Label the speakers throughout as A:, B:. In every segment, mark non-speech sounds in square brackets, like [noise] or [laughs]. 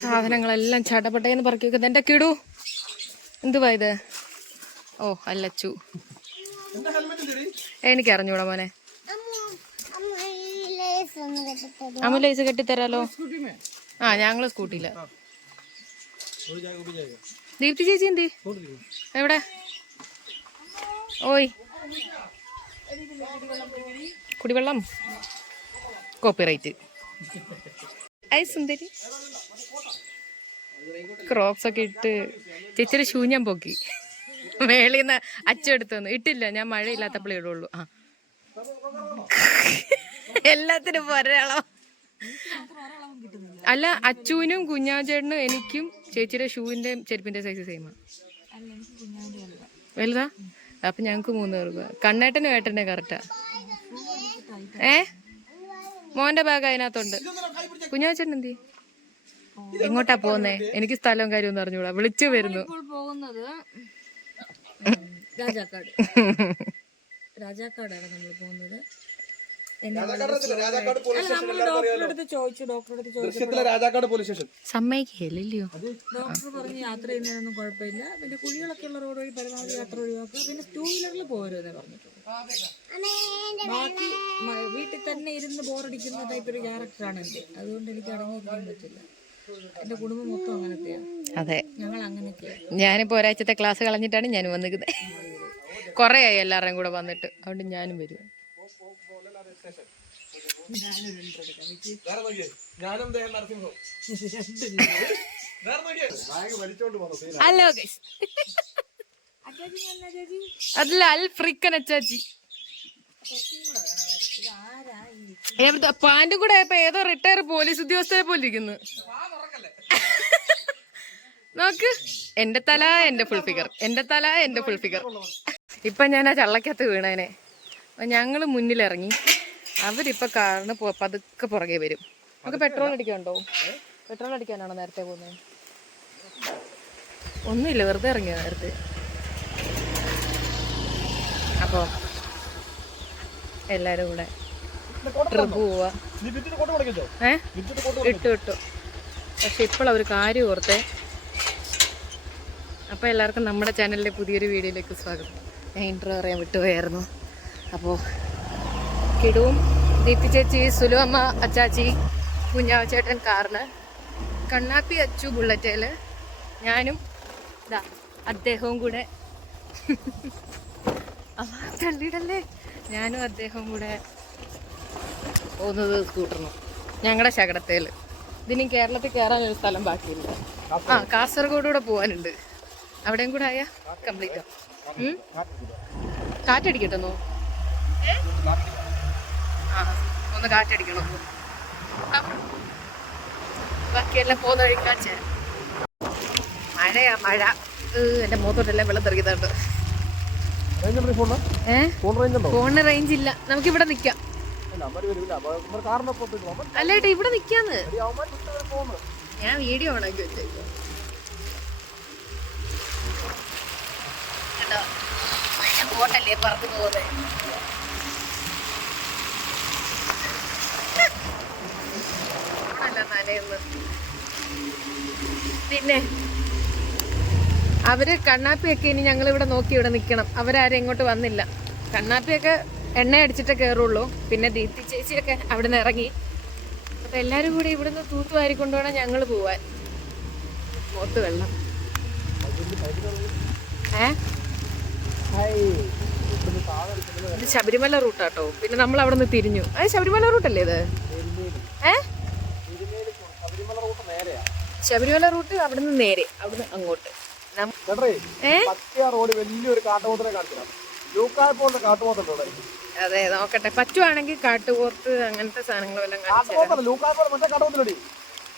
A: സാധനങ്ങളെല്ലാം ചടപട്ടയെന്ന് പറക്കി വെക്കുന്നത് എന്റെ കിടു? എന്തുവാ ഇത്? ഓ അല്ലച്ചു. എനിക്ക് അറിഞ്ഞൂടാ മോനെ. അമ്മ ലൈസ് കെട്ടിത്തരാലോ? ആ ഞങ്ങൾ സ്കൂട്ടിയില്ല ദീപ്തി ചേച്ചി എന്തി? എവിടെ? ഓയ്. കുടിവെള്ളം. കോപ്പിറൈറ്റ്. I Sundari. ക്രോപ്സ് ഒക്കെ ഇട്ട് ചേച്ചിയുടെ ഷൂ ഞാൻ പൊക്കി. മേളിൽ നിന്ന് അച്ചെടുത്തു വന്നു. ഇട്ടില്ല ഞാൻ മഴയില്ലാത്തപ്പോഴേ ഇടുള്ളൂ. ആ. എല്ലാത്തിനും ഒരാളോ അല്ല അച്ചുവിനും കുഞ്ഞാചേട്ടനും എനിക്കും ചേച്ചിയുടെ ഷൂവിന്റെ ചെരുപ്പിന്റെ സൈസ് സെയിമാ വലുതാ? അപ്പൊ ഞങ്ങക്ക് മൂന്ന് പേർക്ക്. കണ്ണേട്ടനും ഏട്ടന്റെ കറക്റ്റാ ഏ? മോന്റെ ബാഗ് അതിനകത്തുണ്ട്. കുഞ്ഞാച്ചേട്ടൻ എന്തി എങ്ങോട്ടാ പോന്നേ എനിക്ക് സ്ഥലവും കാര്യമൊന്നും അറിഞ്ഞൂടാ. വിളിച്ചു വരുന്നു.
B: ഇപ്പോൾ പോകുന്നത് രാജാക്കാട്. [laughs] രാജാക്കാടാണ് നമ്മൾ പോകുന്നത്. എന്നെ അല്ല നമ്മൾ ഡോക്ടറുടെ അടുത്ത് ചോദിച്ചു ഡോക്ടറുടെ അടുത്ത് ചോദിച്ചു
C: ദൃശ്യത്തിലെ രാജാക്കാട് പോലീസ് സ്റ്റേഷൻ.
A: സമ്മതിക്കില്ലല്ലോ
B: ഡോക്ടർ പറഞ്ഞ് യാത്ര ചെയ്യുന്നതൊന്നും കുഴപ്പമില്ല. പിന്നെ കുഴികളൊക്കെ ഉള്ള റോഡ് വഴി പരമാവധി യാത്ര ഒഴിവാക്കുക. പിന്നെ ടൂ വീലറിൽ പോരുമെന്നേ പറഞ്ഞിട്ടുള്ളൂ ബാക്കി വീട്ടിൽ തന്നെ ഇരുന്ന് ബോറടിക്കുന്ന ടൈപ്പ് ഒരു ക്യാരക്ടറാണ് എന്റെ അതുകൊണ്ട് എനിക്ക് അടങ്ങിയിരിക്കാൻ പറ്റില്ല. എന്റെ കുടുംബം മൊത്തം അങ്ങനത്തെയാണ്
A: അതെ.
B: ഞങ്ങൾ അങ്ങനെയൊക്കെയാണ്
A: ഒരാഴ്ചത്തെ ക്ലാസ് കളഞ്ഞിട്ടാണ് ഞാനും വന്നിരിക്കുന്നത് കൊറേ ആയി എല്ലാവരുടെയും കൂടെ വന്നിട്ട്. അതുകൊണ്ട് ഞാനും വരും. Hello guys. അതല്ല അൽ ഫ്രിക്കൻ അച്ചാച്ചി. പാന്റും കൂടെ ആയപ്പോ ഏതോ റിട്ടയർ പോലീസ് ഉദ്യോഗസ്ഥരെ പോലെ ഇരിക്കുന്നു. നോക്ക്. എന്റെ തല എന്റെ ഫുൾ ഫിഗർ എന്റെ തല എന്റെ ഫുൾ ഫിഗർ ഇപ്പൊ ഞാൻ ആ ചള്ളക്കകത്ത് വീണേനെ. ഞങ്ങൾ മുന്നിലിറങ്ങി. അവരിപ്പോ കാറിന് പതുക്കെ പുറകെ വരും. നമുക്ക് പെട്രോൾ അടിക്കാനുണ്ടോ? പെട്രോൾ അടിക്കാനാണോ നേരത്തെ പോകുന്നത് ഒന്നുമില്ല വെറുതെ ഇറങ്ങിയ നേരത്തെ. അപ്പൊ എല്ലാരും കൂടെ ട്രിപ്പ് പോവാ. ഏ? ഇട്ടു ഇട്ടു. പക്ഷെ ഇപ്പോൾ അവർ കാര്യം ഓർത്തേ. അപ്പോൾ എല്ലാവർക്കും നമ്മുടെ ചാനലിലെ പുതിയൊരു വീഡിയോയിലേക്ക് സ്വാഗതം. ഞാൻ ഇൻട്രോ പറയാൻ വിട്ടുപോയായിരുന്നു. അപ്പോൾ കിടുവും ദീപ്തി ചേച്ചി സുലുവമ്മ അച്ചാച്ചി കുഞ്ഞാവച്ചേട്ടൻ കാറിന് കണ്ണാപ്പി അച്ചു ബുള്ളറ്റേൽ ഞാനും ഇതാ അദ്ദേഹവും കൂടെ. അമ്മ തള്ളിയിടല്ലേ? ഞാനും അദ്ദേഹവും കൂടെ പോകുന്നത് സ്കൂട്ടറിന്. ഞങ്ങളുടെ ശകടത്തേൽ ഇതിനും കേരളത്തിൽ കയറാൻ ഒരു സ്ഥലം ബാക്കിയില്ല. ആ കാസർഗോഡ് കൂടെ പോകാനുണ്ട് അവിടെയും കൂടെ ആയാ? കംപ്ലീറ്റ് കാറ്റടിക്കട്ടെന്നോ? ആ ഒന്ന് കാറ്റടിക്കണം. ബാക്കിയെല്ലാം പോകുന്ന വഴിക്കാച്ച മഴയാ മഴ. എന്റെ മുഖത്തോട്ടെല്ലാം വെള്ളം തെറിക്കുന്നുണ്ട്.
C: ഫോണിന് റേഞ്ച്
A: ഇല്ല. നമുക്ക് ഇവിടെ നിക്കാം.
C: അല്ലേട്ടാ
A: അല്ല ഇവിടെ നിക്കാന്ന്. ഞാൻ വീഡിയോ ഓണാക്കി വെച്ചേക്കും. കേട്ടോ. ബോട്ടല്ലേ പറന്നു പോകുന്നത് പിന്നെ? അവർ കണ്ണാപ്പിയൊക്കെ ഇനി ഞങ്ങൾ ഇവിടെ നോക്കി ഇവിടെ നിൽക്കണം. അവരാരും ഇങ്ങോട്ട് വന്നില്ല. കണ്ണാപ്പിയൊക്കെ എണ്ണ അടിച്ചിട്ടേ കയറുള്ളൂ. പിന്നെ ദീപ്തി ചേച്ചിയൊക്കെ അവിടെ നിന്ന് ഇറങ്ങി. അപ്പൊ എല്ലാരും കൂടി ഇവിടുന്ന് തൂത്തുവാരി കൊണ്ടുപോകണം ഞങ്ങൾ പോവാൻ. മോത്ത് വെള്ളം. ഏ? ഇത് ശബരിമല റൂട്ടാട്ടോ. പിന്നെ നമ്മൾ അവിടെ നിന്ന് തിരിഞ്ഞു അത് ശബരിമല റൂട്ടല്ലേ ഇത്? ഏ?
C: ശബരിമല റൂട്ട്
A: അവിടെ നിന്ന് നേരെ അവിടുന്ന് അങ്ങോട്ട്.
C: റോഡ് വലിയൊരു കാട്ടുപോത്തിനെ കാട്ടുപോത്തുണ്ട്
A: അതെ നോക്കട്ടെ. പറ്റുവാണെങ്കിൽ കാട്ടുപോത്ത് അങ്ങനത്തെ സാധനങ്ങളും എല്ലാം കാണിച്ചു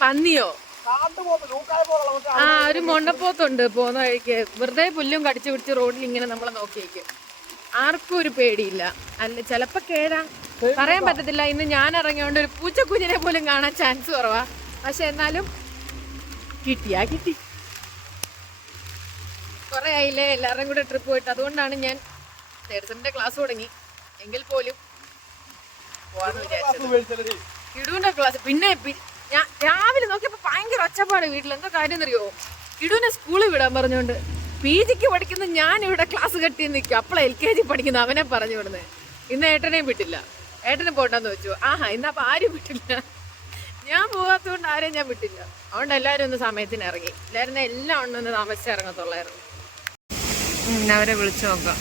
A: പന്നിയോ? ആ ഒരു മൊണ്ടപ്പോത്തുണ്ട് പോകുന്ന വഴിക്ക്. വെറുതെ പുല്ലും കടിച്ചു പിടിച്ച് റോഡിൽ ഇങ്ങനെ നമ്മളെ നോക്കിയേക്കും. ആർക്കും ഒരു പേടിയില്ല. അല്ല ചിലപ്പോ കേടാ. പറയാൻ പറ്റത്തില്ല. ഇന്ന് ഞാൻ ഇറങ്ങിയോണ്ട് ഒരു പൂച്ചക്കുഞ്ഞിനെ പോലും കാണാൻ ചാൻസ് കുറവാ. പക്ഷെ എന്നാലും കിട്ടിയാ കിട്ടി. കുറെ ആയില്ലേ? എല്ലാവരും കൂടെ ട്രിപ്പ് പോയിട്ട്. അതുകൊണ്ടാണ് ഞാൻ നേഴ്സിന്റെ ക്ലാസ് തുടങ്ങി. എങ്കിൽ പോലും പോവാന്ന് വിചാരിച്ചത്. ഇടുവിന്റെ ക്ലാസ് പിന്നെ ഞാൻ രാവിലെ നോക്കിയപ്പോ ഭയങ്കര ഒച്ചപ്പാട് വീട്ടിൽ എന്തോ കാര്യം എന്നറിയോ ഇടുവിനെ സ്കൂളിൽ വിടാൻ പറഞ്ഞുകൊണ്ട് പി ജിക്ക് പഠിക്കുന്ന ഞാൻ ഇവിടെ ക്ലാസ് കെട്ടി നിൽക്കും അപ്പളെ എൽ കെ ജി പഠിക്കുന്ന അവനെ പറഞ്ഞു വിടുന്നത് ഇന്ന് ഏട്ടനെയും വിട്ടില്ല. ഏട്ടനെ പോട്ടെന്ന് വെച്ചു. ആഹാ ഇന്ന് അപ്പൊ ആരും വിട്ടില്ല. ഞാൻ പോകാത്തതുകൊണ്ട് ആരെയും ഞാൻ വിട്ടില്ല. അതുകൊണ്ട് എല്ലാവരും ഒന്ന് സമയത്തിന് ഇറങ്ങി. എല്ലാവരും എല്ലാം ഉണ്ടെന്ന് താമസിച്ച് ഇറങ്ങത്തുള്ളായിരുന്നു. അവരെ വിളിച്ചു നോക്കാം.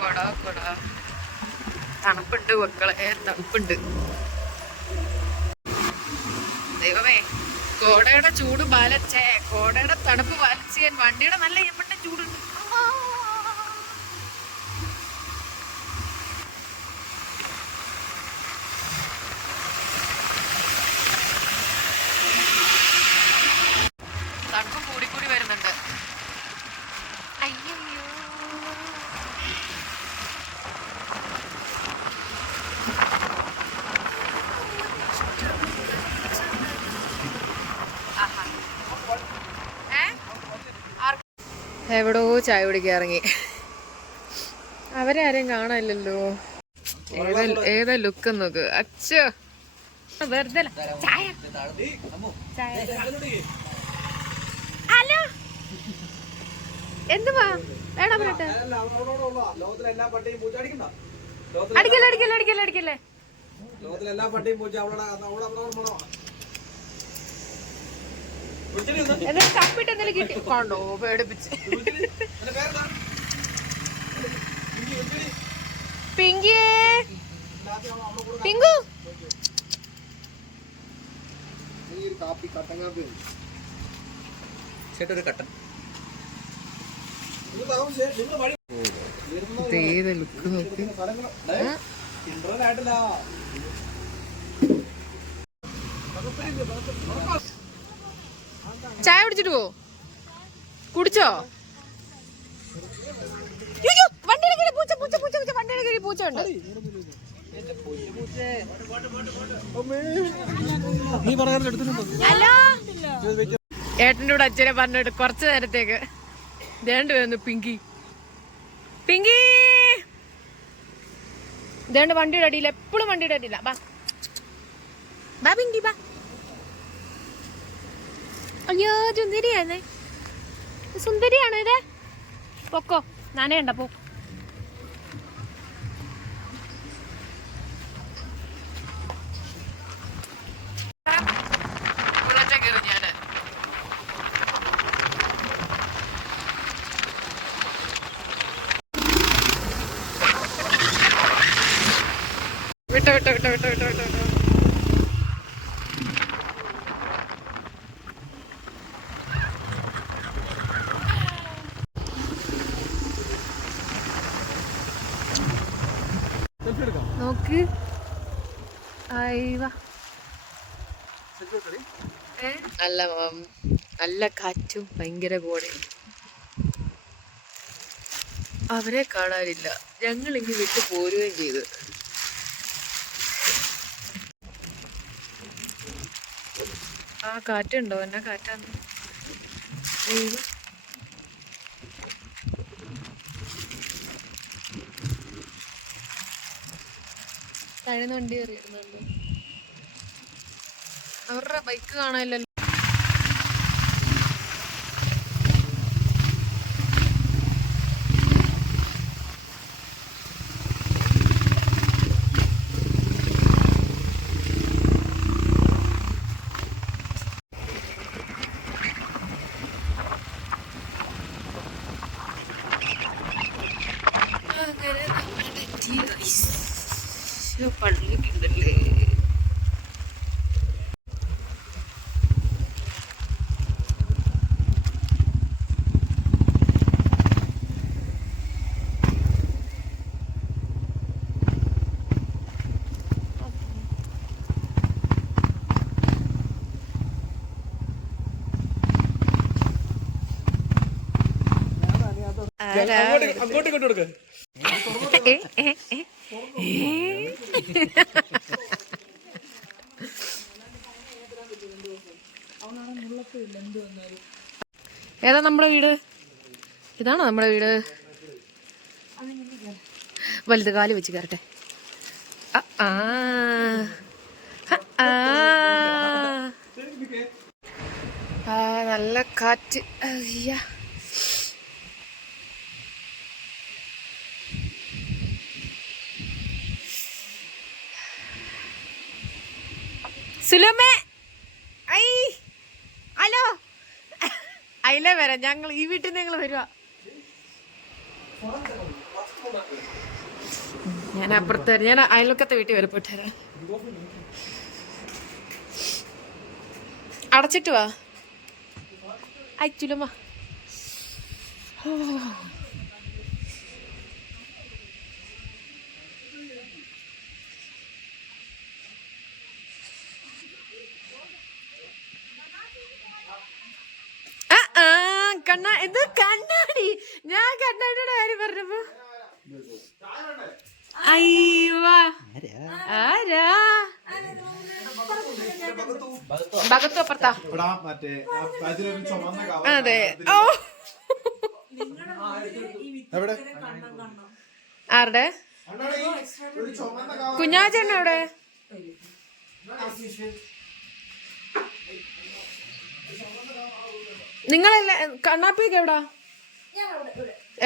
A: കൊട, കൊട. തണുപ്പുണ്ട് മക്കളെ. തണുപ്പുണ്ട്. ദൈവമേ കോടയുടെ ചൂട് ബാലച്ചേ കോടയുടെ തണുപ്പ് ബാലൻസ് ചെയ്യാൻ വണ്ടിയുടെ നല്ല എമ്മണ്ട ചൂടുണ്ട് അമ്മാ. തണുപ്പ് കൂടി കൂടി വരുന്നുണ്ട് അയ്യോ എവിടോ ചായ കുടിക്കാൻ അവരെ ആരെയും കാണാനില്ലല്ലോ. ഏതാ ഏതാ ലുക്ക് നോക്ക് അച്ഛോ. വെറുതെ. ചായ. ഹലോ. എന്തുവാ? വേണം
C: അടിക്കണ്ട
A: അടിക്കല്ലേ അടിക്കല്ലേ അടിക്കല്ലേ അടിക്കല്ലേ.
C: ലോകത്തിലെല്ലാ പട്ടിയും പൂച്ച അവളോട് അവളെ അവളോട് മണമാണ്
A: എന്നിട്ട് കപ്പിട്ട് എന്തെങ്കിലും കിട്ടി. കൊണ്ടോ പേടിപ്പിച്ച്. പിങ്കു.
C: കാപ്പി
D: ചേട്ടൊരു കട്ടൻ
A: ഏത് ലുക്ക് നോക്കി?
C: ആയിട്ടില്ല
A: ചായ കുടിച്ചിട്ട് പോ. കുടിച്ചോ? വണ്ടിയുടെ പൂച്ച പൂച്ച പൂച്ച പൂച്ച പൂച്ച ഏട്ടന്റെ കൂടെ അച്ഛനെ പറഞ്ഞിട്ട് കുറച്ച് നേരത്തേക്ക്. ദേണ്ട് വരുന്നു പിങ്കി. പിങ്കി! ദേണ്ട് വണ്ടിയുടെ അടിയിൽ എപ്പോഴും വണ്ടിയുടെ അടിയില്ല ബാ. ബാ പിങ്കി ബാ. അയ്യോ സുന്ദരിയാണേ. സുന്ദരിയാണ് ഇത്? പൊക്കോ നാനേണ്ട പോ. വിട്ടോ വിട്ടോ വിട്ടോ വിട്ടോ വിട്ടോ വിട്ടോ വിട്ടോ
C: സെൽഫി എടുക്കാം
A: നോക്ക് അയ്യ നല്ല നല്ല കാറ്റും ഭയങ്കര കോടയും. അവരെ കാണാനില്ല. ഞങ്ങൾ ഇങ്ങ് വിട്ടു പോരുകയും ചെയ്തു. ആ കാറ്റുണ്ടോ? എന്നാ കാറ്റാന്ന് അയ്യോ. താഴെ വണ്ടി കയറിയിരുന്നുണ്ട് അവരുടെ ബൈക്ക് കാണാനില്ലല്ലോ അങ്ങനെ നമ്മുടെ ടീ റൈസ് പള്ളിക്കുണ്ടല്ലേ
C: അങ്ങോട്ട് ഇങ്ങോട്ട് കൊടുക്ക.
A: ഏതാ നമ്മുടെ വീട്? ഇതാണോ നമ്മുടെ വീട്? വലുത് കാൽ വെച്ച് കയറട്ടെ നല്ല കാറ്റ്. അയ്യ. സുലമേ. ഐ. ഹലോ. അയില വരാം. ഞങ്ങൾ ഈ വീട്ടിൽ നിങ്ങൾ വരുവാ. ഞാൻ അപ്പുറത്ത് വരാം. ഞാൻ അയൽവക്കത്തെ വീട്ടിൽ വരെ പോയിട്ട് വരാം. അടച്ചിട്ട് വാ. അയച്ചുലമ്മ ആ ആ കണ്ണാ ഇത് കണ്ണാടി. ഞാൻ കണ്ണാടിയുടെ കാര്യം പറഞ്ഞപ്പോ അയ്യോ. ആരാ? ഭഗത്തു അപ്പുറത്താ. അതെ. ഓ. ആരുടെ?
C: ചുമന്ന
A: കുഞ്ഞാച്ചേട്ടൻ എവിടെ? നിങ്ങളല്ല കണ്ണാപ്പിയൊക്കെ എവിടാ?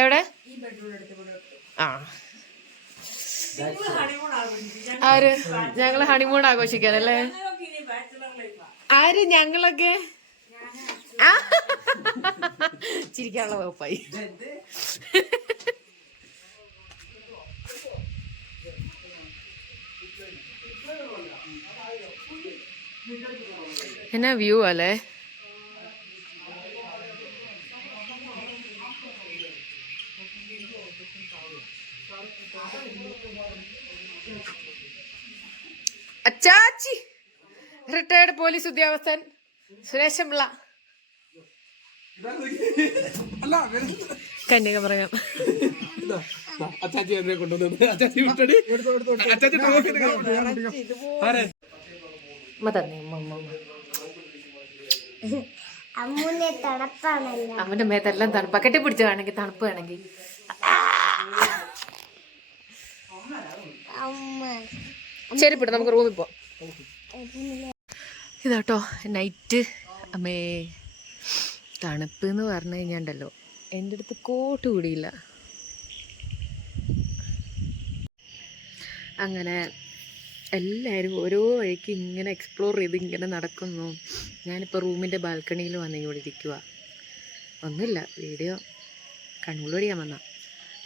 A: എവിടെ? ആ. ആര്? ഞങ്ങൾ ഹണിമൂൺ ആഘോഷിക്കാനല്ലേ? ആര് ഞങ്ങളൊക്കെ? ചിരിക്കാനുള്ള വകുപ്പായി. എന്നാ വ്യൂ അല്ലേ? അച്ചാച്ചി റിട്ടയർഡ് പോലീസ് ഉദ്യോഗസ്ഥൻ സുരേഷ് പിള്ള കന്യക പറയാം.
C: അച്ചാച്ചി എന്നെ കൊണ്ടുവന്നു അച്ചാച്ചി വിട്ടടി. അച്ചാച്ചി ട്രോഫി.
D: അമ്മൂന്റെ
A: അവന്റെ മേത്തെല്ലാം തണുപ്പാ. കെട്ടി പിടിച്ചതാണെങ്കിൽ തണുപ്പ് വേണമെങ്കിൽ.
D: ശരി
A: ചെരുപ്പിട്ട് നമുക്ക് റൂമിൽ പോവാം. ഇതാട്ടോ നൈറ്റ് അമ്മേ തണുപ്പ് എന്ന് പറഞ്ഞു കഴിഞ്ഞാണ്ടല്ലോ എന്റെ അടുത്ത് കോട്ട് കൂടിയില്ല. അങ്ങനെ എല്ലാവരും ഓരോ വഴിക്ക് ഇങ്ങനെ എക്സ്പ്ലോർ ചെയ്ത് ഇങ്ങനെ നടക്കുന്നു. ഞാനിപ്പോൾ റൂമിന്റെ ബാൽക്കണിയിൽ വന്ന് ഇവിടെ ഇരിക്കുക ഒന്നുമില്ല വീഡിയോ കണ്ണുകൊടിയാൻ വന്ന.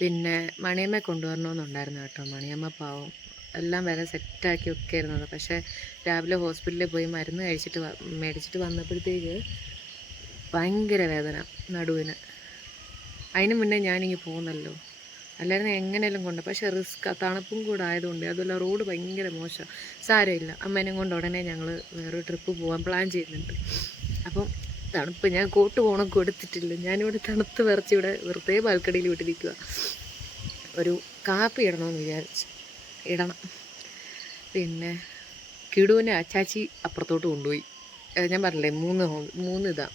A: പിന്നെ മണിയമ്മ കൊണ്ടുവരണമെന്നുണ്ടായിരുന്നു കേട്ടോ മണിയമ്മ പാവം. എല്ലാം വരെ സെറ്റാക്കി ഒക്കെ ഇരുന്നത് പക്ഷേ രാവിലെ ഹോസ്പിറ്റലിൽ പോയി മരുന്ന് കഴിച്ചിട്ട് മേടിച്ചിട്ട് വന്നപ്പോഴത്തേക്ക് ഭയങ്കര വേദന നടുവിന്. അതിന് മുന്നേ ഞാനിങ്ങി പോകുന്നല്ലോ അല്ലായിരുന്നു എങ്ങനെയെല്ലാം കൊണ്ട് പക്ഷെ റിസ്ക് തണുപ്പും കൂടെ ആയതുകൊണ്ട് അതുപോലെ റോഡ് ഭയങ്കര മോശം. സാരമില്ല. അമ്മേനെയും കൊണ്ട് ഉടനെ ഞങ്ങൾ വേറെ ട്രിപ്പ് പോകാൻ പ്ലാൻ ചെയ്യുന്നുണ്ട്. അപ്പം തണുപ്പ് ഞാൻ കോട്ട് പോകണം കൊടുത്തിട്ടില്ല ഞാനിവിടെ തണുത്ത് വിറച്ച് ഇവിടെ വെറുതെ ബാൽക്കണിയിൽ വിട്ടിരിക്കുക ഒരു കാപ്പി ഇടണമെന്ന് വിചാരിച്ചു. ഇടണം. പിന്നെ കിടുവിനെ അച്ചാച്ചി അപ്പുറത്തോട്ട് കൊണ്ടുപോയി. ഞാൻ പറഞ്ഞില്ലേ മൂന്ന് മൂന്ന് ഇതാ.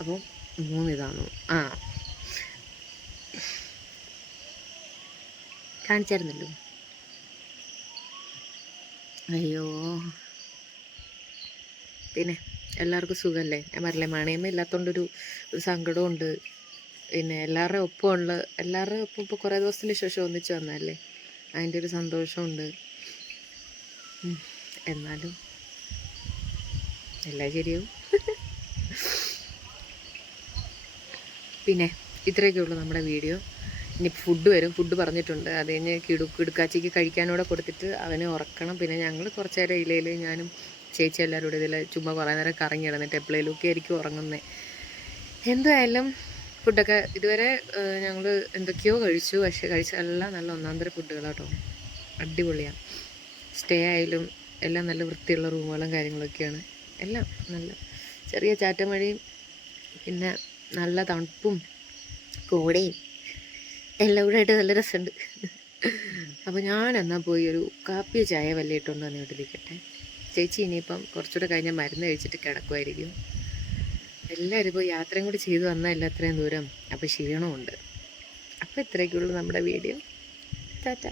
A: അപ്പോൾ മൂന്ന് ഇതാണോ? ആ. കാണിച്ചായിരുന്നല്ലോ. അയ്യോ. പിന്നെ എല്ലാവർക്കും സുഖമല്ലേ ഞാൻ പറഞ്ഞില്ലേ മണിയമ്മ ഇല്ലാത്തതുകൊണ്ടൊരു ഒരു സങ്കടമുണ്ട് പിന്നെ എല്ലാവരുടെയും ഒപ്പമുള്ള എല്ലാവരുടെയും ഒപ്പം ഇപ്പോൾ കുറേ ദിവസത്തിന് ശേഷം ഒന്നിച്ച് വന്നതല്ലേ? അതിന്റെ ഒരു സന്തോഷമുണ്ട്. എന്നാലും എല്ലാം ശരിയാവും. പിന്നെ ഇത്രയൊക്കെ ഉള്ളൂ നമ്മുടെ വീഡിയോ. ഇനി ഫുഡ് വരും. ഫുഡ് പറഞ്ഞിട്ടുണ്ട്. അത് കഴിഞ്ഞ് കിടു കിടുക്കാച്ചിക്ക് കഴിക്കാനൂടെ കൊടുത്തിട്ട് അവനെ ഉറക്കണം. പിന്നെ ഞങ്ങൾ കുറച്ച് നേരം ഇലയിൽ ഞാനും ചേച്ചി എല്ലാവരും കൂടെ ഇതിൽ ചുമ്മാ കുറേ നേരം കറങ്ങി കിടന്നിട്ട് എപ്പോഴേലും ഒക്കെ ആയിരിക്കും ഉറങ്ങുന്നത് എന്തായാലും ഫുഡൊക്കെ ഇതുവരെ ഞങ്ങൾ എന്തൊക്കെയോ കഴിച്ചു. പക്ഷേ കഴിച്ച എല്ലാം നല്ല ഒന്നാന്തര ഫുഡുകളാട്ടോ അടിപൊളിയാണ് സ്റ്റേ ആയാലും എല്ലാം നല്ല വൃത്തിയുള്ള റൂമുകളും കാര്യങ്ങളൊക്കെയാണ്. എല്ലാം നല്ല ചെറിയ ചാറ്റമഴയും പിന്നെ നല്ല തണുപ്പും കോടയും എല്ലാം കൂടെ ആയിട്ട് നല്ല രസമുണ്ട് അപ്പോൾ ഞാൻ എന്നാൽ പോയി ഒരു കാപ്പിയ ചായ വല്ല ഇട്ടുകൊണ്ട് വന്ന് വീട്ടിലിരിക്കട്ടെ. ചേച്ചി ഇനിയിപ്പം കുറച്ചുകൂടെ കഴിഞ്ഞാൽ മരുന്ന് കഴിച്ചിട്ട് കിടക്കുമായിരിക്കും എല്ലാവരും ഇപ്പോൾ യാത്രയും കൂടി ചെയ്തു വന്നതല്ല അത്രയും ദൂരം അപ്പോൾ ക്ഷീണമുണ്ട് അപ്പോൾ ഇത്രയൊക്കെയുള്ളൂ നമ്മുടെ വീഡിയോ. ടാറ്റ.